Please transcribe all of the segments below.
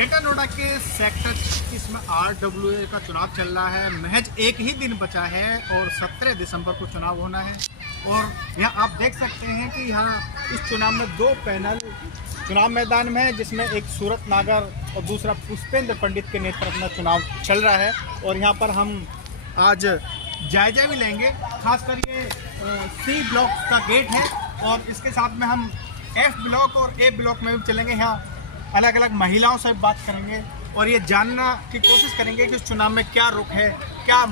Greater Noida के sector 36 में RWA का चुनाव चल रहा है। महज एक ही दिन बचा है और 17 दिसंबर को चुनाव होना है। और यहाँ आप देख सकते हैं कि यहाँ इस चुनाव में दो पैनल चुनाव मैदान में है, जिसमें एक सूरत नागर और दूसरा पुष्पेंद्र पंडित के नेतृत्व में चुनाव चल रहा है। और यहाँ पर हम आज जायजा भी लेंगे। खासकर ये C ब्लॉक का गेट है और इसके साथ में हम F ब्लॉक और A ब्लॉक में भी चलेंगे। यहाँ अलग अलग महिलाओं से बात करेंगे और ये जानना की कोशिश करेंगे कि इस चुनाव में क्या रुख है, क्या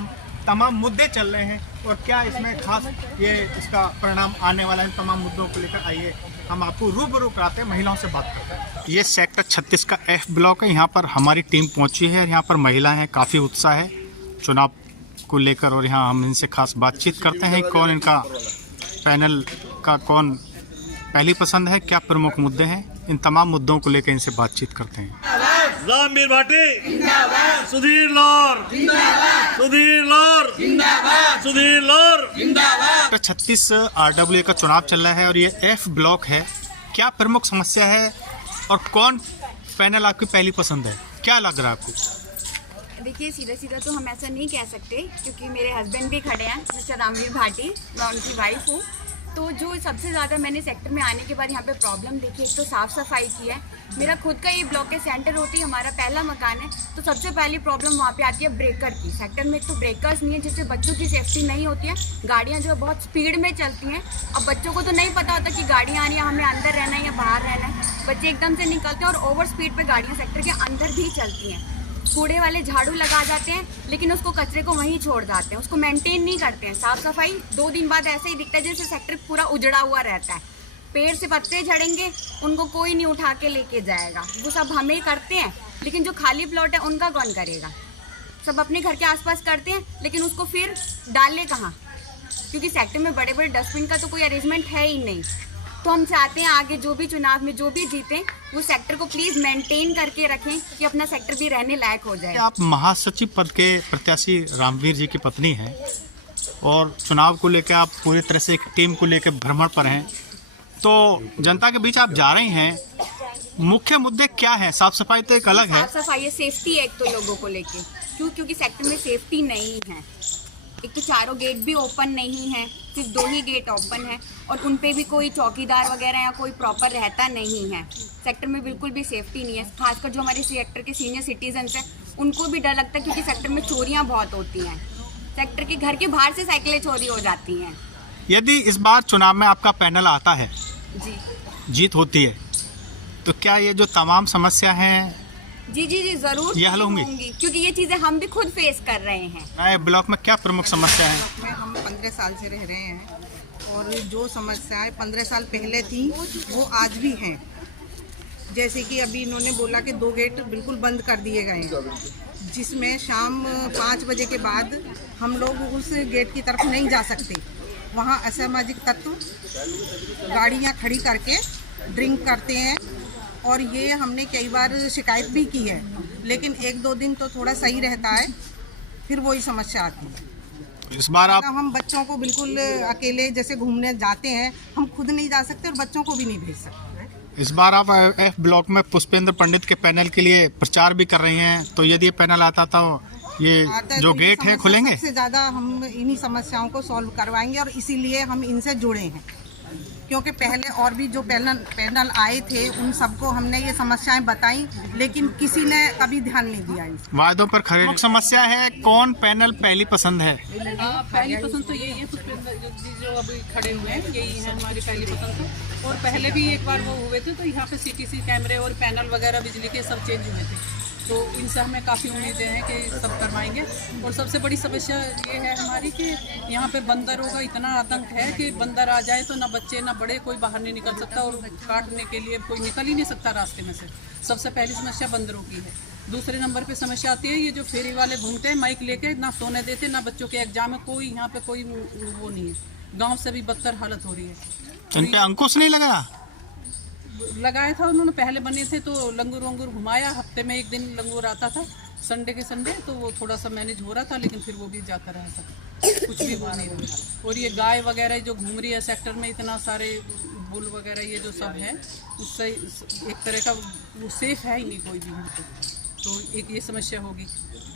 तमाम मुद्दे चल रहे हैं और क्या इसमें खास ये इसका परिणाम आने वाला है। तमाम मुद्दों को लेकर आइए हम आपको रूबरू कराते हैं, महिलाओं से बात करते हैं। ये सेक्टर 36 का F ब्लॉक है। यहाँ पर हमारी टीम पहुँची है और यहाँ पर महिला हैं, काफ़ी उत्साह है चुनाव को लेकर। और यहाँ हम इनसे खास बातचीत करते हैं कौन इनका पैनल का कौन पहली पसंद है, क्या प्रमुख मुद्दे हैं, इन तमाम मुद्दों को लेकर इनसे बातचीत करते हैं। रामवीर भाटी, सुधीर लौर, सुधीर लौर, सुधीर लौर। 36 RWA का चुनाव चल रहा है और ये F ब्लॉक है। क्या प्रमुख समस्या है और कौन पैनल आपकी पहली पसंद है, क्या लग रहा है आपको? देखिए, सीधा सीधा तो हम ऐसा नहीं कह सकते क्योंकि मेरे हस्बैंड भी खड़े हैं, मिस्टर रामवीर भाटी, मैं उनकी वाइफ हूँ। तो जो सबसे ज़्यादा मैंने सेक्टर में आने के बाद यहाँ पे प्रॉब्लम देखी, एक तो साफ़ सफाई की है। मेरा खुद का ये ब्लॉक के सेंटर होती है, हमारा पहला मकान है। तो सबसे पहली प्रॉब्लम वहाँ पे आती है ब्रेकर की। सेक्टर में एक तो ब्रेकर्स नहीं है, जिससे बच्चों की सेफ्टी नहीं होती है। गाड़ियाँ जो है बहुत स्पीड में चलती हैं। अब बच्चों को तो नहीं पता होता कि गाड़ियाँ आ रही हैं, हमें अंदर रहना है या बाहर रहना है। बच्चे एकदम से निकलते हैं और ओवर स्पीड पर गाड़ियाँ सेक्टर के अंदर भी चलती हैं। कूड़े वाले झाड़ू लगा जाते हैं लेकिन उसको कचरे को वहीं छोड़ जाते हैं, उसको मेंटेन नहीं करते हैं। साफ सफाई 2 दिन बाद ऐसे ही दिखता है जैसे सेक्टर पूरा उजड़ा हुआ रहता है। पेड़ से पत्ते झड़ेंगे, उनको कोई नहीं उठा के लेके जाएगा, वो सब हमें करते हैं। लेकिन जो खाली प्लॉट है उनका कौन करेगा? सब अपने घर के आसपास करते हैं लेकिन उसको फिर डाले कहाँ? क्योंकि सेक्टर में बड़े बड़े डस्टबिन का तो कोई अरेंजमेंट है ही नहीं। तो हम चाहते हैं आगे जो भी चुनाव में जो भी जीतें, वो सेक्टर को प्लीज मेंटेन करके रखें कि अपना सेक्टर भी रहने लायक हो जाए। आप महासचिव पद के प्रत्याशी रामवीर जी की पत्नी हैं और चुनाव को लेकर आप पूरी तरह से एक टीम को लेकर भ्रमण पर हैं, तो जनता के बीच आप जा रही हैं, मुख्य मुद्दे क्या हैं? साफ सफाई तो एक अलग है, साफ सफाई है, सेफ्टी है एक तो लोगों को लेके, क्योंकि सेक्टर में सेफ्टी नहीं है। एक तो चारों गेट भी ओपन नहीं है, सिर्फ 2 ही गेट ओपन है और उन पे भी कोई चौकीदार वगैरह या कोई प्रॉपर रहता नहीं है। सेक्टर में बिल्कुल भी सेफ्टी नहीं है। खासकर जो हमारे सेक्टर के सीनियर सिटीजन्स हैं, उनको भी डर लगता है क्योंकि सेक्टर में चोरियां बहुत होती हैं। सेक्टर के घर के बाहर से साइकिलें चोरी हो जाती हैं। यदि इस बार चुनाव में आपका पैनल आता है, जी जीत होती है, तो क्या ये जो तमाम समस्या हैं जी जी जी जरूर ये हल होंगी? क्योंकि ये चीज़ें हम भी खुद फेस कर रहे हैं। नए ब्लॉक में क्या प्रमुख समस्या है? में हम 15 साल से रह रहे हैं और जो समस्याएं 15 साल पहले थी वो आज भी हैं। जैसे कि अभी इन्होंने बोला कि 2 गेट बिल्कुल बंद कर दिए गए हैं, जिसमें शाम 5 बजे के बाद हम लोग उस गेट की तरफ नहीं जा सकते। वहाँ असामाजिक तत्व गाड़ियाँ खड़ी करके ड्रिंक करते हैं और ये हमने कई बार शिकायत भी की है, लेकिन 1-2 दिन तो थोड़ा सही रहता है, फिर वही समस्या आती है। इस बार आप हम बच्चों को बिल्कुल अकेले जैसे घूमने जाते हैं, हम खुद नहीं जा सकते और बच्चों को भी नहीं भेज सकते। इस बार आप F ब्लॉक में पुष्पेंद्र पंडित के पैनल के लिए प्रचार भी कर रही हैं, तो यदि ये पैनल आता तो ये जो गेट है खुलेंगे? सबसे ज़्यादा हम इन्हीं समस्याओं को सॉल्व करवाएंगे और इसीलिए हम इनसे जुड़े हैं, क्योंकि पहले और भी जो पैनल आए थे उन सबको हमने ये समस्याएं बताई, लेकिन किसी ने कभी ध्यान नहीं दिया। वायदों पर खड़े। मुख्य समस्या है कौन पैनल पहली पसंद है? पहली पसंद तो यही है, पुष्पेंद्र जी जो अभी खड़े हुए हैं, यही है हमारी पहली पसंद। तो और पहले भी एक बार वो हुए थे तो यहाँ पे CTC कैमरे और पैनल वगैरह बिजली के सब चेंज हुए थे, तो इनसे हमें काफ़ी उम्मीदें हैं कि सब करवाएंगे। और सबसे बड़ी समस्या ये है हमारी कि यहाँ पे बंदरों का इतना आतंक है कि बंदर आ जाए तो ना बच्चे ना बड़े कोई बाहर नहीं निकल सकता और काटने के लिए कोई निकल ही नहीं सकता रास्ते में से। सबसे पहली समस्या बंदरों की है। दूसरे नंबर पे समस्या आती है ये जो फेरी वाले घूमते हैं माइक लेके, ना सोने देते ना बच्चों के एग्जाम में, कोई यहाँ पे कोई वो नहीं है। गाँव से भी बदतर हालत हो रही है। इन पे अंकुश नहीं लगा? लगाया था उन्होंने, पहले बने थे तो लंगूर वंगूर घुमाया, हफ्ते में 1 दिन लंगूर आता था, संडे के संडे, तो वो थोड़ा सा मैनेज हो रहा था, लेकिन फिर वो भी जाकर रहा था, कुछ भी वो नहीं रहा। और ये गाय वगैरह जो घूम रही है सेक्टर में, इतना सारे बुल वगैरह ये जो सब है, उससे एक तरह का वो सेफ है ही नहीं कोई भी, तो एक ये समस्या होगी।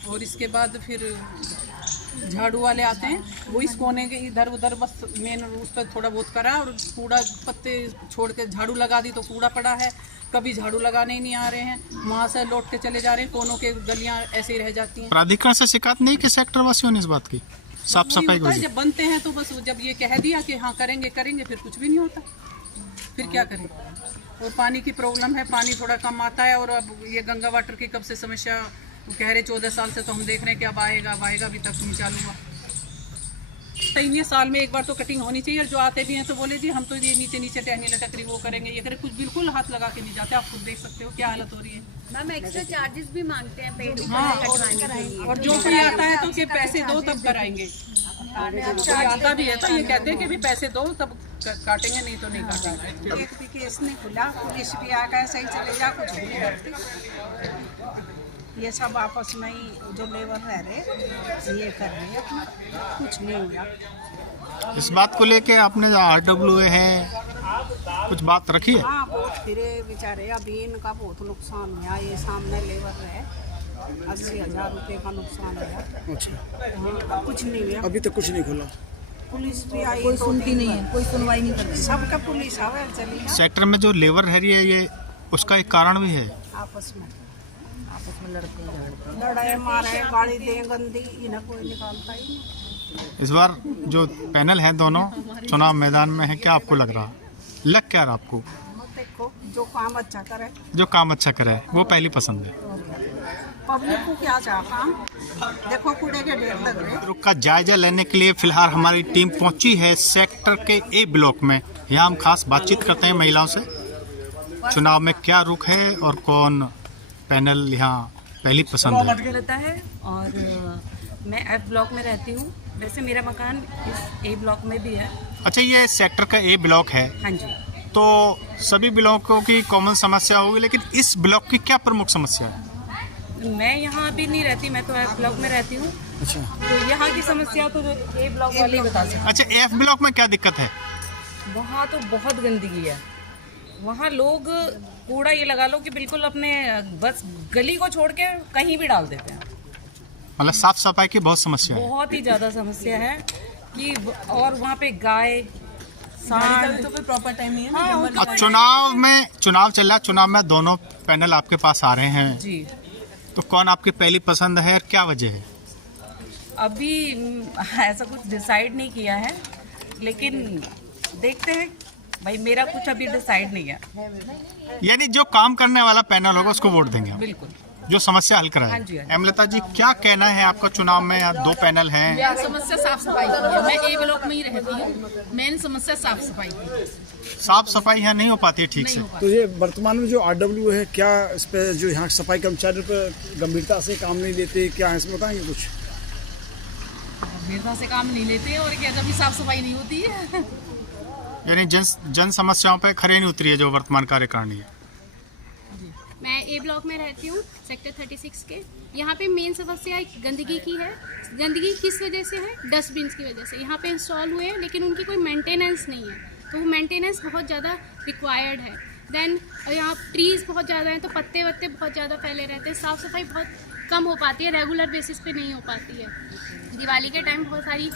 और इसके बाद फिर झाड़ू वाले आते हैं, वो इस कोने के इधर उधर बस मेन उस पर थोड़ा बहुत करा, और कूड़ा पत्ते छोड़ के झाड़ू लगा दी तो कूड़ा पड़ा है, कभी झाड़ू लगाने ही नहीं आ रहे हैं, वहाँ से लौट के चले जा रहे हैं, कोनों के गलियाँ ऐसे ही रह जाती हैं। प्राधिकरण से शिकायत नहीं कि सेक्टर वासियों ने इस बात की साफ सफाई को? जब बनते हैं तो बस जब ये कह दिया कि हाँ करेंगे करेंगे, फिर कुछ भी नहीं होता, फिर क्या करें। और पानी की प्रॉब्लम है, पानी थोड़ा कम आता है, और अब ये गंगा वाटर की कब से समस्या कह रहे 14 साल से, तो हम देख रहे हैं कि अब आएगा अभी तक नहीं चालू हुआ। 3 साल में एक बार तो कटिंग होनी चाहिए, और जो आते भी हैं तो बोले जी हम तो ये नीचे नीचे टहनी लटकरी वो करेंगे ये करें, कुछ बिल्कुल हाथ लगा के नहीं जाते। आप खुद देख सकते हो क्या हालत हो रही है। मैम एक्स्ट्रा चार्जेस भी मांगते हैं पेड़ हाँ, कटवाने के लिए। और जो कोई आता है तो कि पैसे दो तब कराएंगे, कोई आता भी है तो ये कहते हैं कि भी पैसे दो तब काटेंगे, नहीं तो नहीं काटेंगे। एक भी केस नहीं खुला, पुलिस भी आ गए, सही चले जा, कुछ भी नहीं करते। ये सब आपस में ही जो लेबर रह रहे ये कर रहे हैं अपना, कुछ नहीं हुआ। इस बात को लेके आपने जो RWA है कुछ बात रखी है? हाँ, बहुत फिरे बेचारे, अभी इनका बहुत नुकसान हुआ। ये सामने लेबर है, 80,000 रुपये का नुकसान हुआ। अच्छा, हाँ, कुछ नहीं हुआ, अभी तक कुछ नहीं खुला। पुलिस भी आई, कोई सुनती नहीं है, कोई सुनवाई नहीं करती। सबका पुलिस आवे चली ना सेक्टर में जो लेबर रह रही है ये उसका एक कारण भी है। आपस में लड़ते हैं लड़ाई मारे, गाड़ी दे गंदी, इन्हें कोई निकालता ही नहीं। इस बार जो पैनल है दोनों चुनाव मैदान में है, क्या आपको लग रहा, लग क्या रहा आपको? देखो जो काम अच्छा करे, जो काम अच्छा करे वो पहली पसंद है। पब्लिक को क्या चाहता, देखो कूड़े के ढेर लग रहे। रुख का जायजा लेने के लिए फिलहाल हमारी टीम पहुंची है सेक्टर के A ब्लॉक में। यहाँ हम खास बातचीत करते हैं महिलाओं से, चुनाव में क्या रुख है और कौन पैनल यहाँ पहली पसंद है। रहता है। और मैं F ब्लॉक में रहती हूँ, वैसे मेरा मकान इस A ब्लॉक में भी है। अच्छा, ये सेक्टर का A ब्लॉक है, हाँ जी। तो सभी ब्लॉकों की कॉमन समस्या होगी, लेकिन इस ब्लॉक की क्या प्रमुख समस्या है? मैं यहाँ अभी नहीं रहती, मैं तो F ब्लॉक में रहती हूँ। अच्छा, तो यहाँ की समस्या तो A ब्लॉक वाले ही बता सकते अच्छा, F ब्लॉक में क्या दिक्कत है? हैं। वहाँ तो बहुत गंदगी है, वहाँ लोग कूड़ा ये लगा लो कि बिल्कुल अपने बस गली को छोड़ के कहीं भी डाल देते हैं। मतलब साफ सफाई की बहुत समस्या है। बहुत ही ज़्यादा समस्या है कि और वहाँ पे गाय सांड तो कोई प्रॉपर टाइम नहीं है। हाँ, अब चुनाव चल रहा है, चुनाव में दोनों पैनल आपके पास आ रहे हैं जी। तो कौन आपकी पहली पसंद है और क्या वजह है? अभी ऐसा कुछ डिसाइड नहीं किया है, लेकिन देखते हैं भाई, मेरा कुछ अभी डिसाइड नहीं है। यानी जो काम करने वाला पैनल होगा उसको वोट देंगे आप? बिल्कुल, जो समस्या हल कराए। हाँ जी, हाँ जी। अमृता जी, क्या कहना है आपका? चुनाव में यहाँ 2 पैनल हैं। मेन समस्या साफ सफाई की है। मैं A ब्लॉक में ही रहती हूँ, मेन समस्या साफ सफाई की है। साफ सफाई यहाँ नहीं हो पाती है ठीक से। तो ये वर्तमान में जो RWA है, क्या इस पे जो यहाँ सफाई कर्मचारियों पर गंभीरता से काम नहीं लेते, क्या इसमें बताएंगे कुछ? गंभीरता से काम नहीं लेते और क्या, कभी साफ सफाई नहीं होती है। यानी जन समस्याओं पे खरे नहीं उतरी है जो वर्तमान कार्यकारिणी है। मैं A ब्लॉक में रहती हूँ, सेक्टर 36 के। यहाँ पे मेन समस्या गंदगी की है। गंदगी किस वजह से है? डस्टबिन्स की वजह से। यहाँ पे इंस्टॉल हुए हैं लेकिन उनकी कोई मेंटेनेंस नहीं है, तो वो मेंटेनेंस बहुत ज़्यादा रिक्वायर्ड है। देन यहाँ ट्रीज़ बहुत ज़्यादा हैं तो पत्ते वत्ते बहुत ज़्यादा फैले रहते हैं। साफ़ सफाई बहुत कम हो पाती है, रेगुलर बेसिस पे नहीं हो पाती है। दिवाली के टाइम बहुत सारी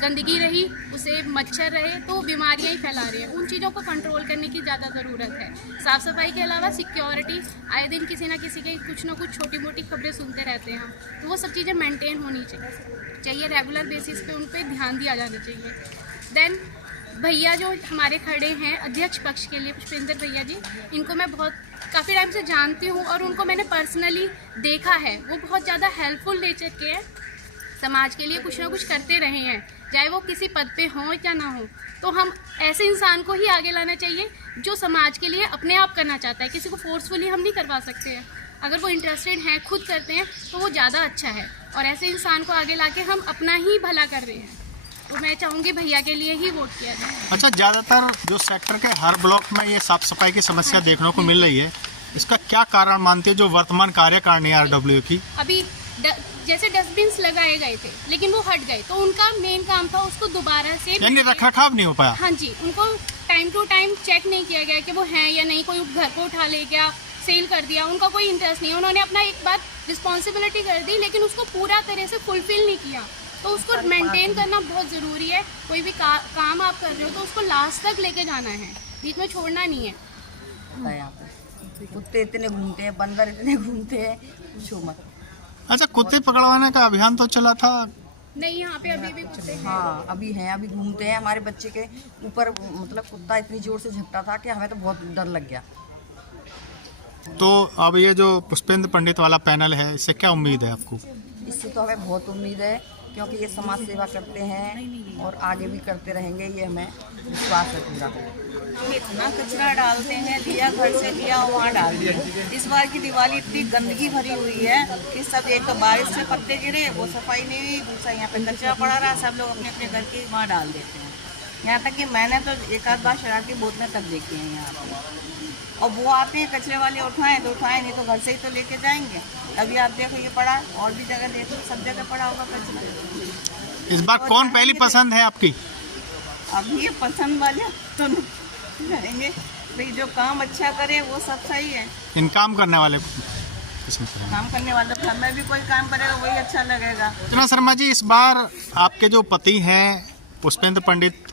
गंदगी रही, उसे मच्छर रहे तो बीमारियां ही फैला रही हैं। उन चीज़ों को कंट्रोल करने की ज़्यादा ज़रूरत है। साफ़ सफाई के अलावा सिक्योरिटी, आए दिन किसी ना किसी के कुछ ना कुछ छोटी मोटी खबरें सुनते रहते हैं हम, तो वो सब चीज़ें मेंटेन होनी चाहिए। रेगुलर बेसिस पे उन पर ध्यान दिया जाना चाहिए। देन भैया जो हमारे खड़े हैं अध्यक्ष पक्ष के लिए, पुष्पेंद्र भैया जी, इनको मैं काफ़ी टाइम से जानती हूँ और उनको मैंने पर्सनली देखा है। वो बहुत ज़्यादा हेल्पफुल नेचर के हैं, समाज के लिए कुछ ना कुछ करते रहे हैं, चाहे वो किसी पद पे हों या ना हो। तो हम ऐसे इंसान को ही आगे लाना चाहिए जो समाज के लिए अपने आप करना चाहता है। किसी को फोर्सफुली हम नहीं करवा सकते हैं। अगर वो इंटरेस्टेड हैं, खुद करते हैं, तो वो ज़्यादा अच्छा है। और ऐसे इंसान को आगे ला के हम अपना ही भला कर रहे हैं, तो मैं चाहूँगी भैया के लिए ही वोट किया जाए। अच्छा, ज़्यादातर जो सेक्टर के हर ब्लॉक में ये साफ़ सफाई की समस्या देखने को मिल रही है, इसका क्या कारण मानते हैं जो वर्तमान कार्यकारिणी RW की? अभी जैसे डस्टबिन्स लगाए गए थे लेकिन वो हट गए, तो उनका मेन काम था उसको दोबारा से यानी रखरखाव नहीं हो पाया। हाँ जी, उनको टाइम टू टाइम चेक नहीं किया गया कि वो हैं या नहीं, कोई घर को उठा ले गया, सेल कर दिया, उनका कोई इंटरेस्ट नहीं। उन्होंने अपना एक बार रिस्पॉन्सिबिलिटी कर दी लेकिन उसको पूरा तरह से फुलफिल नहीं किया। तो उसको मेंटेन करना बहुत ज़रूरी है। कोई भी काम आप कर रहे हो तो उसको लास्ट तक लेके जाना है, बीच में छोड़ना नहीं है। यहाँ पे कुत्ते इतने घूमते हैं, बंदर इतने घूमते हैं, पूछो मत। अच्छा, कुत्ते पकड़वाने का अभियान तो चला था? नहीं, यहाँ पे अभी भी कुत्ते हैं। हाँ, अभी हैं, अभी घूमते हैं। हमारे बच्चे के ऊपर मतलब कुत्ता इतनी जोर से झपटा था कि हमें तो बहुत डर लग गया। तो अब ये जो पुष्पेंद्र पंडित वाला पैनल है, इससे क्या उम्मीद है आपको? इससे तो हमें बहुत उम्मीद है क्योंकि ये समाज सेवा करते हैं और आगे भी करते रहेंगे, ये हमें विश्वास है पूरा। इतना कचरा डालते हैं, दिया घर से लिया वहाँ डाल दिया। इस बार की दिवाली इतनी गंदगी भरी हुई है कि सब, एक तो बारिश से पत्ते गिरे, वो सफाई नहीं हुई, दूसरा यहाँ पे कचरा पड़ा रहा, सब लोग अपने अपने घर के वहाँ डाल देते हैं। यहाँ तक कि मैंने तो एक आध बार शराब की बोतलें तक देखी हैं यहाँ पर। और वो आते हैं कचरे वाले, उठाएं तो उठाएं, नहीं तो घर से ही तो लेके जाएंगे। अभी आप देखो ये पड़ा, और भी जगह देखो, सब जगह पड़ा होगा कचरा। इस बार कौन पहली पसंद है आपकी? अभी ये पसंद वाले तो करेंगे भाई, जो काम अच्छा करे वो सब सही है। इन काम करने वाले काम करने वाले घर में भी कोई काम करेगा वही अच्छा लगेगा। चलो शर्मा जी, इस बार आपके जो पति हैं पुष्पेंद्र पंडित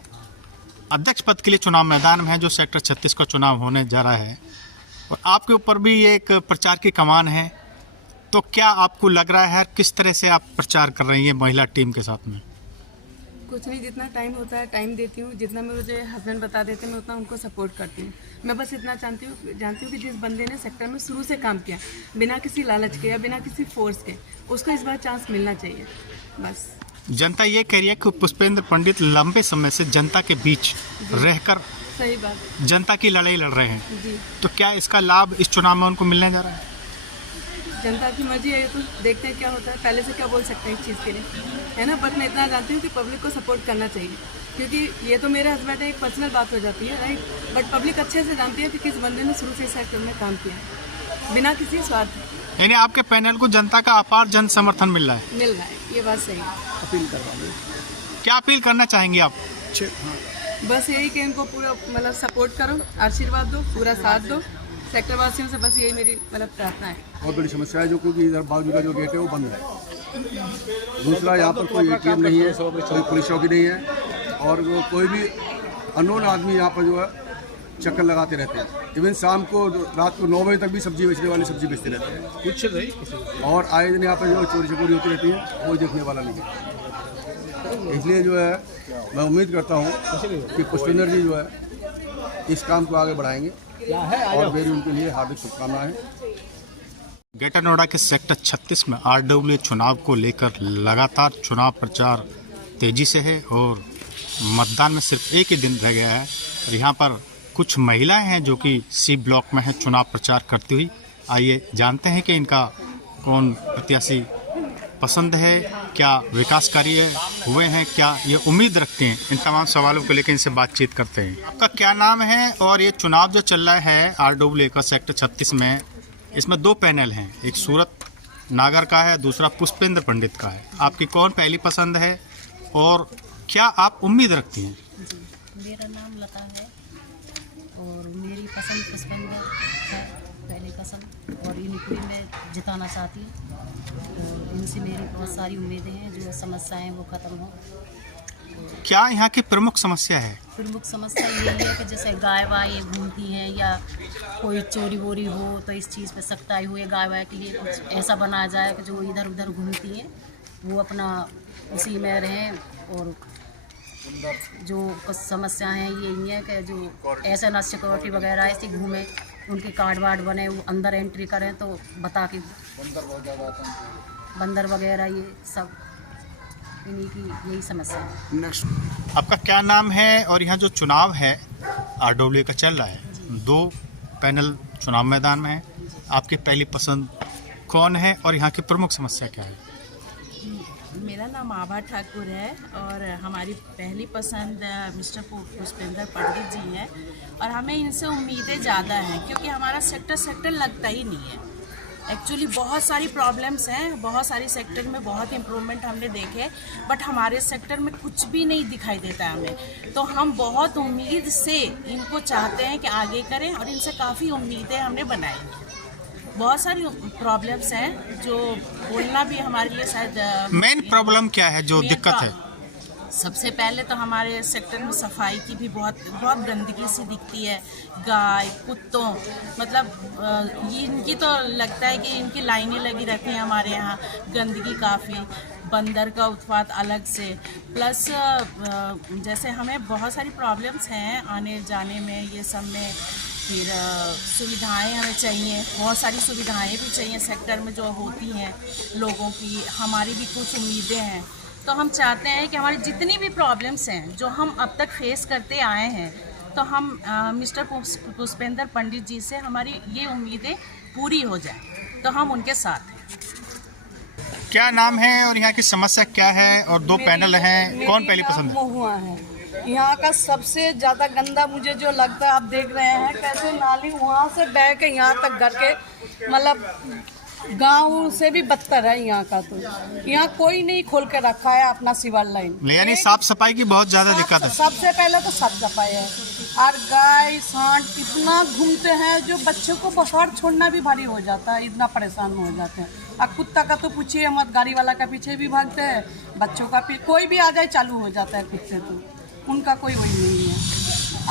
अध्यक्ष पद के लिए चुनाव मैदान में है, जो सेक्टर 36 का चुनाव होने जा रहा है, और आपके ऊपर भी एक प्रचार की कमान है, तो क्या आपको लग रहा है किस तरह से आप प्रचार कर रही हैं महिला टीम के साथ में? कुछ नहीं, जितना टाइम होता है टाइम देती हूँ, जितना मुझे हस्बैंड बता देते हैं मैं उतना उनको सपोर्ट करती हूँ। मैं बस इतना जानती हूँ कि जिस बंदे ने सेक्टर में शुरू से काम किया, बिना किसी लालच के या बिना किसी फोर्स के, उसको इस बार चांस मिलना चाहिए बस। जनता ये कह रही है कि पुष्पेंद्र पंडित लंबे समय से जनता के बीच रहकर सही बात, जनता की लड़ाई लड़ रहे हैं, जी। तो क्या इसका लाभ इस चुनाव में उनको मिलने जा रहा है? जनता की मर्जी है, तो देखते हैं क्या होता है। पहले से क्या बोल सकते हैं इस चीज़ के लिए, है ना। बट मैं इतना जानती हूँ कि पब्लिक को सपोर्ट करना चाहिए, क्योंकि ये तो मेरे हस्बैंड है, एक पर्सनल बात हो जाती है, राइट। बट पब्लिक अच्छे से जानती है कि किस बंदे ने शुरू से इस सेक्टर में काम किया है, बिना किसी स्वार्थ। यानी आपके पैनल को जनता का अपार जन समर्थन मिल रहा है, ये बात सही है। अपील कर रहा हूँ। क्या अपील करना चाहेंगे आप? बस यही कि इनको पूरा मतलब सपोर्ट करो, आशीर्वाद दो, पूरा साथ दो। सेक्टर वासियों से बस यही मेरी मतलब प्रार्थना है। बहुत बड़ी समस्या है जो, क्योंकि इधर बागजू का जो गेट है वो बंद है। दूसरा, यहाँ पर कोई ATM नहीं है, कोई पुलिस चौकी नहीं है, और वो कोई भी अननोन आदमी यहाँ पर जो है चक्कर लगाते रहते हैं। इवन शाम को रात को 9 बजे तक भी सब्जी बेचने वाले सब्जी बेचते रहते हैं कुछ नहीं, और आए दिन यहाँ पर जो चोरी चकोरी होती रहती है कोई देखने वाला नहीं है। इसलिए जो है मैं उम्मीद करता हूँ कि पुष्पेंद्र जी जो है इस काम को आगे बढ़ाएंगे, और मेरी उनके लिए हार्दिक शुभकामनाएं। ग्रेटर नोएडा के सेक्टर 36 में RW चुनाव को लेकर लगातार चुनाव प्रचार तेजी से है, और मतदान में सिर्फ एक ही दिन रह गया है, और यहाँ पर कुछ महिलाएं हैं जो कि C ब्लॉक में है चुनाव प्रचार करती हुई। आइए जानते हैं कि इनका कौन प्रत्याशी पसंद है, क्या विकास कार्य हुए हैं, क्या ये उम्मीद रखते हैं, इन तमाम सवालों को लेकर इनसे बातचीत करते हैं। आपका क्या नाम है, और ये चुनाव जो चल रहा है RW का सेक्टर 36 में, इसमें 2 पैनल हैं, एक सूरत नागर का है, दूसरा पुष्पेंद्र पंडित का है। आपकी कौन पहली पसंद है और क्या आप उम्मीद रखती हैं? मेरा नाम लता है और मेरी पसंद पुष्पेंद्र है, पहली पसंद, और इनको मैं जिताना चाहती हूँ। और इनसे मेरी बहुत सारी उम्मीदें हैं, जो समस्याएं वो ख़त्म हो। क्या यहाँ की प्रमुख समस्या है? प्रमुख समस्या यही है कि जैसे गाय वाय घूमती हैं, या कोई चोरी वोरी हो तो इस चीज़ पे सख्ताई हो, या गाय वाय के लिए कुछ ऐसा बनाया जाए कि जो इधर उधर घूमती हैं वो अपना उसी में रहें। और जो कुछ समस्याएं हैं ये है कि जो ऐसे ना सिक्योरिटी वगैरह ऐसे घूमे, उनके कार्ड वार्ड बने, वो अंदर एंट्री करें तो बता के बंदर वगैरह, ये सब इन्हीं की यही समस्या है। नेक्स्ट, आपका क्या नाम है, और यहाँ जो चुनाव है RW का चल रहा है, 2 पैनल चुनाव मैदान में है, आपकी पहली पसंद कौन है और यहाँ की प्रमुख समस्या क्या है? मेरा मेरा नाम आभा ठाकुर है और हमारी पहली पसंद मिस्टर पुष्पेंद्र पंडित जी हैं और हमें इनसे उम्मीदें ज़्यादा हैं क्योंकि हमारा सेक्टर लगता ही नहीं है। एक्चुअली बहुत सारी प्रॉब्लम्स हैं, बहुत सारी सेक्टर में बहुत इम्प्रूवमेंट हमने देखे, बट हमारे सेक्टर में कुछ भी नहीं दिखाई देता हमें। तो हम बहुत उम्मीद से इनको चाहते हैं कि आगे करें और इनसे काफ़ी उम्मीदें हमने बनाई हैं। बहुत सारी प्रॉब्लम्स हैं जो बोलना भी हमारे लिए शायद मेन प्रॉब्लम क्या है जो दिक्कत है? सबसे पहले तो हमारे सेक्टर में सफाई की भी बहुत गंदगी सी दिखती है। गाय कुत्तों मतलब ये इनकी तो लगता है कि इनकी लाइनें लगी रहती हैं हमारे यहाँ। गंदगी काफ़ी, बंदर का उत्पात अलग से, प्लस जैसे हमें बहुत सारी प्रॉब्लम्स हैं आने जाने में, ये सब में। फिर सुविधाएं हमें चाहिए, बहुत सारी सुविधाएं भी चाहिए सेक्टर में जो होती हैं लोगों की। हमारी भी कुछ उम्मीदें हैं, तो हम चाहते हैं कि हमारी जितनी भी प्रॉब्लम्स हैं जो हम अब तक फेस करते आए हैं, तो हम मिस्टर पुष्पेंद्र पंडित जी से हमारी ये उम्मीदें पूरी हो जाए, तो हम उनके साथ हैं। क्या नाम है और यहाँ की समस्या क्या है? और दो पैनल हैं, कौन पहली पसंद है? हुआ है यहाँ का सबसे ज़्यादा गंदा मुझे जो लगता है, आप देख रहे हैं कैसे नाली वहाँ से बह के यहाँ तक घर के, मतलब गांव से भी बदतर है यहाँ का। तो यहाँ कोई नहीं खोल के रखा है अपना सीवर लाइन, यानी साफ सफाई की बहुत ज्यादा दिक्कत है। सबसे पहले तो साफ सफाई है, और गाय सांड इतना घूमते हैं जो बच्चों को बाहर छोड़ना भी भारी हो जाता है, इतना परेशान हो जाते हैं। और कुत्ता का तो पूछिए मत, गाड़ी वाला का पीछे भी भागते हैं, बच्चों का कोई भी आ जाए चालू हो जाता है कुत्ते, तो उनका कोई वही नहीं है।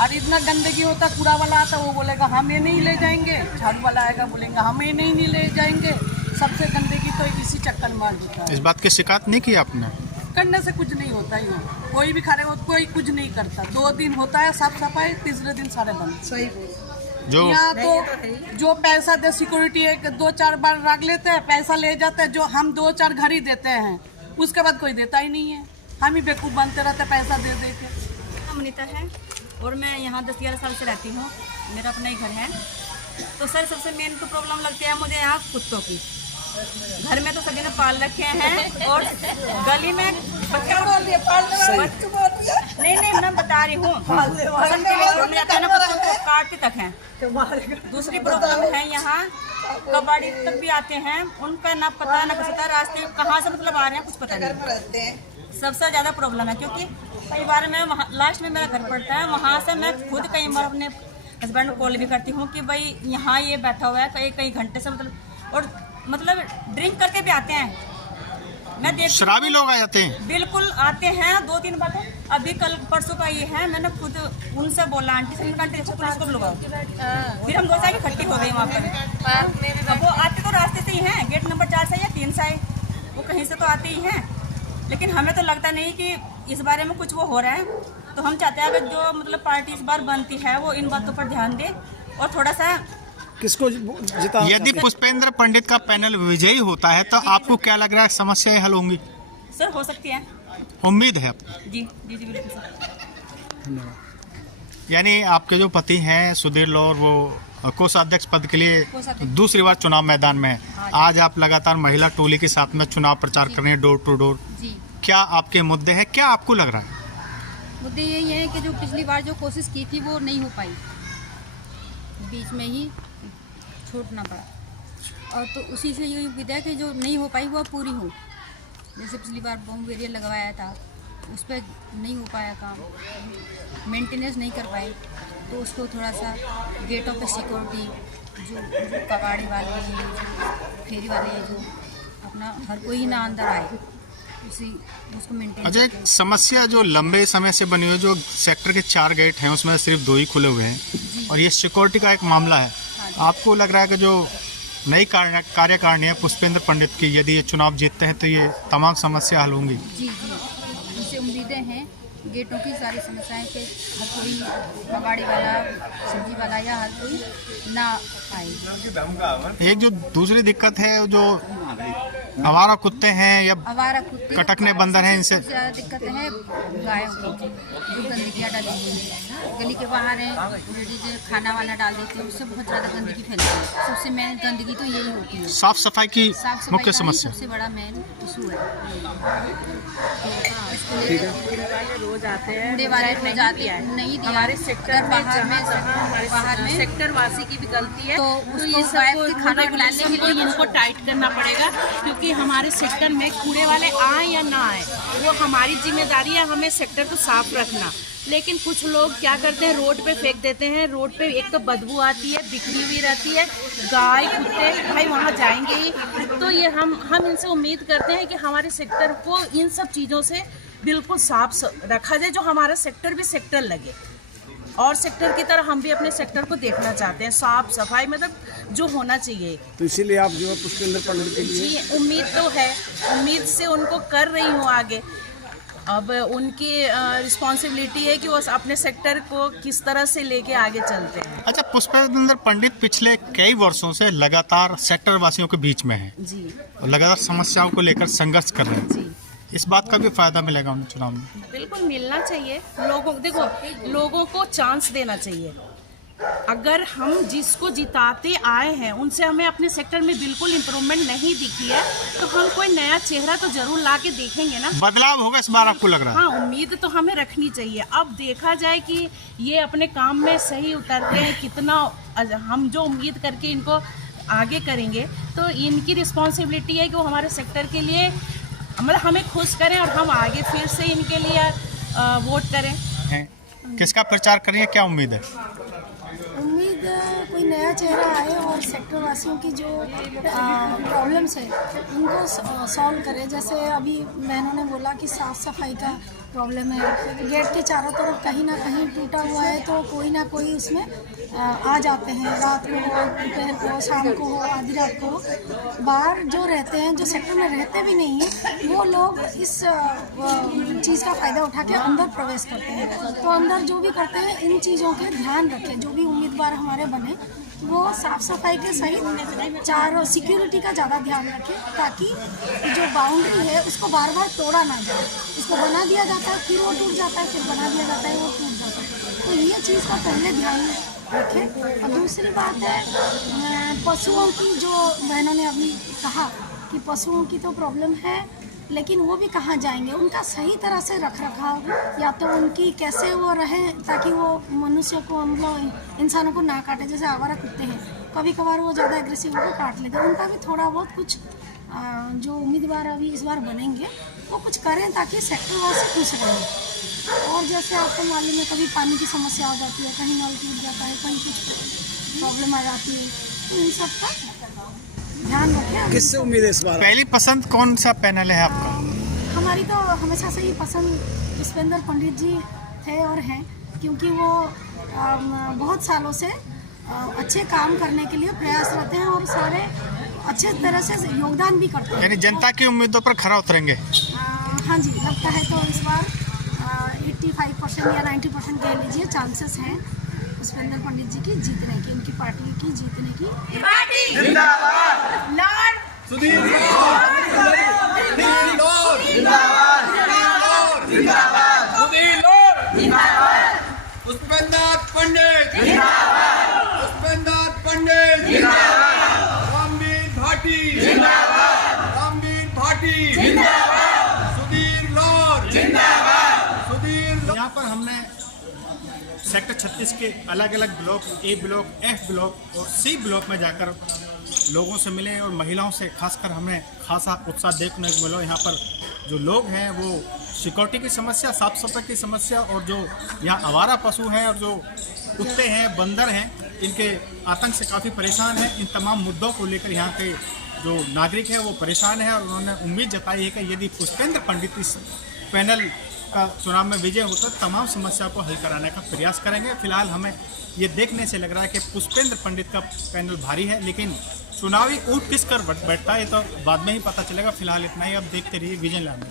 और इतना गंदगी होता, कूड़ा वाला आता वो बोलेगा हम ये नहीं ले जाएंगे, झाड़ू वाला आएगा बोलेंगे हम ये नहीं ले जाएंगे। सबसे गंदगी तो इसी चक्कर मार देता है। इस बात की शिकायत नहीं की आपने? करने से कुछ नहीं होता ही, कोई भी खड़े हो कोई कुछ नहीं करता। 2 दिन होता है साफ सफाई, तीसरे दिन सारे बंद। सही जो यहाँ तो जो पैसा दे सिक्योरिटी 2-4 बार रख लेते हैं, पैसा ले जाते हैं, जो हम 2-4 घर ही देते हैं, उसके बाद कोई देता ही नहीं है। हम ही बेवकूफ़ बनते रहते पैसा दे दे के। अमृता है और मैं यहाँ 10-11 साल से रहती हूँ, मेरा अपना ही घर है। तो सर सबसे मेन तो प्रॉब्लम लगती है मुझे यहाँ कुत्तों की। घर में तो सभी ने पाल रखे हैं और गली में बच्चा बोल रही है, नहीं मैं बता रही हूँ, काटते तक हैं। दूसरी प्रॉब्लम है यहाँ कबाड़ी तक भी आते हैं, उनका ना पता ना कुछ पता, रास्ते कहाँ से मतलब आ रहे हैं कुछ पता नहीं। सबसे ज़्यादा प्रॉब्लम है क्योंकि कई बार मैं लास्ट में मेरा घर पड़ता है, वहाँ से मैं खुद कई बार अपने हस्बैंड को कॉल भी करती हूँ कि भाई यहाँ ये बैठा हुआ है कई घंटे से, मतलब ड्रिंक करके भी आते हैं। मैं देख शराबी लोग आ जाते हैं, बिल्कुल आते हैं 2-3 बार। अभी कल परसों का ये है, मैंने खुद उनसे बोला आंटी से पुलिस को बुलाओ, फिर हम 2 साल इकट्ठी हो गई वहाँ पर। अब वो आते तो रास्ते से ही हैं, गेट नंबर 4 से या 3 से, वो कहीं से तो आते ही हैं, लेकिन हमें तो लगता नहीं कि इस बारे में कुछ वो हो रहा है। तो हम चाहते हैं अगर जो मतलब पार्टी इस बार बनती है वो इन बातों पर ध्यान दे और थोड़ा सा किसको जिता। यदि पुष्पेंद्र पंडित का पैनल विजयी होता है तो आपको क्या लग रहा है समस्याएं हल होंगी? सर हो सकती है, उम्मीद है आपको? जी बिल्कुल सर। यानी आपके जो पति हैं सुधीर लौर, वो कोषाध्यक्ष पद के लिए दूसरी बार चुनाव मैदान में है। आज आप लगातार महिला टोली के साथ में चुनाव प्रचार कर रहे हैं, डोर टू डोर। क्या आपके मुद्दे हैं, क्या आपको लग रहा है? मुद्दे यही है कि जो पिछली बार जो कोशिश की थी वो नहीं हो पाई, बीच में ही छोड़ना पड़ा, और तो उसी से ये उम्मीद है कि जो नहीं हो पाई वो पूरी हो। जैसे पिछली बार बॉम्ब बैरियर लगवाया था, उस पर नहीं हो पाया काम, मेंटेनेंस नहीं कर पाए, तो उसको थोड़ा सा गेटों पे सिक्योरिटी, जो कबाड़ी वाले हैं, जो फेरी वाले हैं, जो अपना हर कोई ना अंदर आए, उसको मेंटेन। अच्छा, एक समस्या जो लंबे समय से बनी हुई, जो सेक्टर के 4 गेट हैं उसमें सिर्फ 2 ही खुले हुए हैं, और ये सिक्योरिटी का एक मामला है। आपको लग रहा है कि जो नई कार्यकारिणी है पुष्पेंद्र पंडित की, यदि ये चुनाव जीतते हैं तो ये तमाम समस्या हल होंगी? जी उनसे उम्मीदें हैं, गेटों की सारी समस्याएं कि हर कोई कबाड़ी वाला, सब्जी वाला या हर कोई ना आए। एक जो दूसरी दिक्कत है, जो आवारा कुत्ते हैं या आवारा कुत्ते, कटकने बंदर हैं, इनसे ज़्यादा दिक्कत है गायों को, जो गंदगियाँ डाली हुई है। गली के बाहर है, लेडीज खाना वाना डाल देती है, उससे बहुत ज़्यादा गंदगी फैलती है। सबसे मेन गंदगी तो यही होती है। साफ सफाई की मुख्य का समस्या सबसे बड़ा मेन इशू है। कूड़े वाले रोज आते हैं, कूड़े वाले रोज आते हैं, नहीं दिया हमारे सेक्टर बाहर में सेक्टर वासी की भी गलती है, तो ये सबको खाना खिलाने के लिए इनको टाइट करना पड़ेगा, क्योंकि हमारे सेक्टर में कूड़े वाले आए या ना आए वो हमारी जिम्मेदारी है, हमें सेक्टर को साफ रखना। लेकिन कुछ लोग क्या करते हैं, रोड पे फेंक देते हैं। रोड पे एक तो बदबू आती है, बिखरी हुई रहती है, गाय कुत्ते भाई वहाँ जाएंगे ही। तो ये हम इनसे उम्मीद करते हैं कि हमारे सेक्टर को इन सब चीज़ों से बिल्कुल साफ रखा जाए, जो हमारा सेक्टर भी सेक्टर लगे, और सेक्टर की तरह हम भी अपने सेक्टर को देखना चाहते हैं, साफ सफाई मतलब जो होना चाहिए। तो इसीलिए आप जो है पुष्पेंद्र पंडित के लिए जी उम्मीद तो है, उम्मीद से उनको कर रही हूँ आगे। अब उनकी रिस्पॉन्सिबिलिटी है कि वो अपने सेक्टर को किस तरह से लेके आगे चलते हैं। अच्छा, पुष्पेंद्र पंडित पिछले कई वर्षों से लगातार सेक्टर वासियों के बीच में है जी, और लगातार समस्याओं को लेकर संघर्ष कर रहे हैं जी। इस बात का भी फायदा मिलेगा उन्हें चुनाव में? बिल्कुल मिलना चाहिए। लोगों को चांस देना चाहिए। अगर हम जिसको जिताते आए हैं उनसे हमें अपने सेक्टर में बिल्कुल इम्प्रूवमेंट नहीं दिखी है, तो हम कोई नया चेहरा तो जरूर ला के देखेंगे ना। बदलाव होगा इस बार, आपको लग रहा है? हाँ, उम्मीद तो हमें रखनी चाहिए। अब देखा जाए कि ये अपने काम में सही उतरते हैं कितना, हम जो उम्मीद करके इनको आगे करेंगे, तो इनकी रिस्पॉन्सिबिलिटी है कि वो हमारे सेक्टर के लिए मतलब हमें खुश करें और हम आगे फिर से इनके लिए वोट करें। किसका प्रचार करेंगे, क्या उम्मीद है? उम्मीद कोई नया चेहरा आए और सेक्टर वासियों की जो प्रॉब्लम्स है उनको सॉल्व करे। जैसे अभी बहनों ने बोला कि साफ़ सफाई का प्रॉब्लम है, गेट के चारों तरफ कहीं ना कहीं टूटा हुआ है, तो कोई ना कोई उसमें आ जाते हैं, रात को हो, दोपहर को, शाम को हो, आधी रात को हो। बाहर जो रहते हैं, जो सेक्टर में रहते भी नहीं हैं, वो लोग इस चीज़ का फ़ायदा उठा के अंदर प्रवेश करते हैं। तो अंदर जो भी करते हैं इन चीज़ों के ध्यान रखें। जो भी उम्मीदवार हमारे बने वो साफ़ सफाई के सहित चारों सिक्योरिटी का ज़्यादा ध्यान रखें, ताकि जो बाउंड्री है उसको बार बार तोड़ा ना जाए। इसको बना दिया जाता है, फिर वो टूट जाता है, फिर बना दिया जाता है, वो टूट जाता है। तो ये चीज़ का पहले ध्यान रखें। और दूसरी बात है पशुओं की, जो बहनों ने अभी कहा कि पशुओं की तो प्रॉब्लम है, लेकिन वो भी कहाँ जाएंगे? उनका सही तरह से रख रखाव, या तो उनकी कैसे वो रहें ताकि वो मनुष्य को, मतलब इंसानों को ना काटे। जैसे आवारा कुत्ते हैं, कभी कभार वो ज़्यादा एग्रेसिव होकर काट लेते हैं। उनका भी थोड़ा बहुत कुछ जो उम्मीदवार अभी इस बार बनेंगे वो कुछ करें ताकि सेक्टर वासी खुश रहें। और जैसे आपको मालूम है कभी पानी की समस्या आ जाती है, कहीं नल टूट जाता है, कहीं कुछ प्रॉब्लम आ जाती है, तो इन सब का ध्यान रखें। किससे उम्मीद है इस बार? पहली पसंद कौन सा पैनल है आपका? हमारी तो हमेशा से ही पसंद पुष्पेंद्र पंडित जी थे और हैं, क्योंकि वो बहुत सालों से अच्छे काम करने के लिए प्रयासरत हैं और सारे अच्छे तरह से योगदान भी करते हैं। यानी जनता की उम्मीदों पर खरा उतरेंगे? हाँ जी, लगता है। तो इस बार 85% या 90% कह लीजिए चांसेस हैं पुष्पेंद्र पंडित जी की जीतने की, उनकी पार्टी की जीतने की। पुष्पेंद्र पंडित, पुष्पेंद्र पंडित, रामवीर भाटी, रामवीर भाटी, सुधीर लॉर, सुधीर। यहाँ पर हमने सेक्टर 36 के अलग अलग ब्लॉक, ए ब्लॉक, एफ ब्लॉक और सी ब्लॉक में जाकर लोगों से मिले और महिलाओं से खासकर हमें खासा उत्साह देखने को मिला। यहाँ पर जो लोग हैं वो सिक्योरिटी की समस्या, साफ सफाई की समस्या और जो यहाँ आवारा पशु हैं और जो कुत्ते हैं, बंदर हैं, इनके आतंक से काफ़ी परेशान हैं। इन तमाम मुद्दों को लेकर यहाँ के जो नागरिक हैं वो परेशान हैं और उन्होंने उम्मीद जताई है कि यदि पुष्पेंद्र पंडित इस पैनल का चुनाव में विजय होता है तमाम समस्या को हल कराने का प्रयास करेंगे। फिलहाल हमें ये देखने से लग रहा है कि पुष्पेंद्र पंडित का पैनल भारी है, लेकिन चुनावी ऊँट किस कर बैठता है तो बाद में ही पता चलेगा। फिलहाल इतना ही, अब देखते रहिए विजन लैब में।